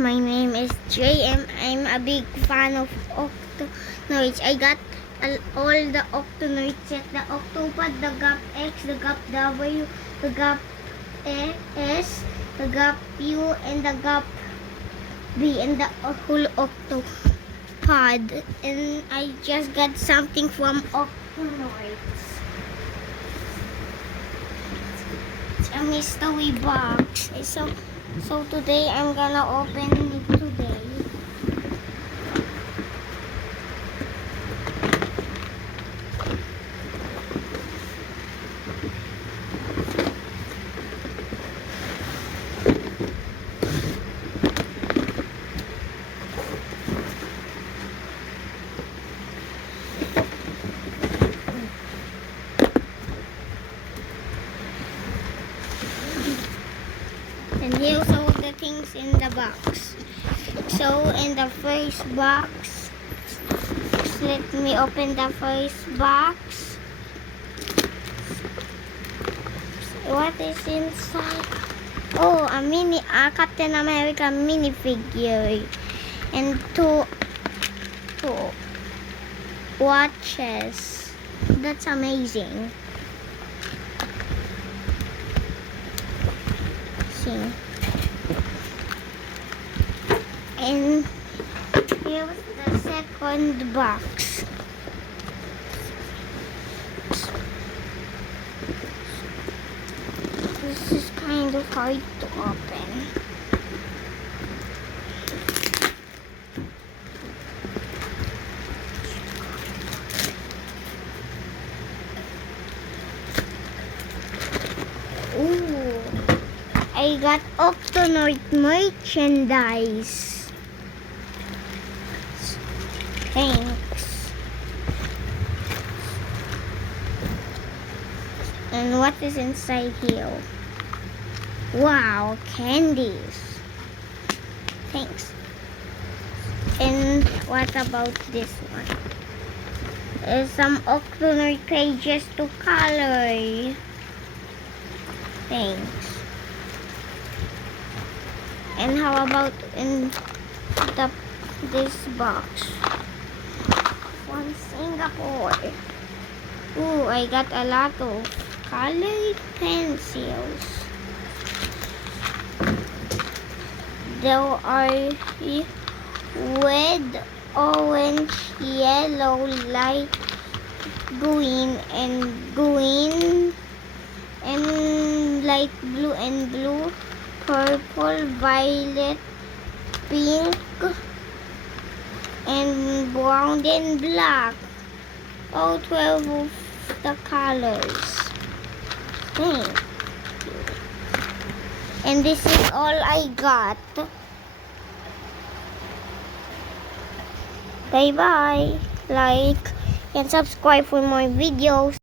My name is JM. I'm a big fan of Octonoids. I got all the Octonoid set. The Octopod, the Gap X, the Gap W, the Gap S, the Gap U, and the Gap B, and the whole Octopod. And I just got something from Octonoids. It's a mystery box. So today I'm gonna open it today. And here's all the things in the box. So in the first box, let me open the first box. What is inside? Oh, a Captain America minifigure and two watches. That's amazing. And here's the second box. This is kind of hard to open. Ooh. I got Octonoid merchandise. Thanks. And what is inside here? Wow, candies. Thanks. And what about this one? There's some Octonoid pages to color. Thanks. And how about in this box? From Singapore. Ooh, I got a lot of colored pencils. There are red, orange, yellow, light green, and light blue and blue, purple, violet, pink, and brown and black. All 12 of the colors. Thank you. And this is all I got. Bye bye. Like and subscribe for more videos.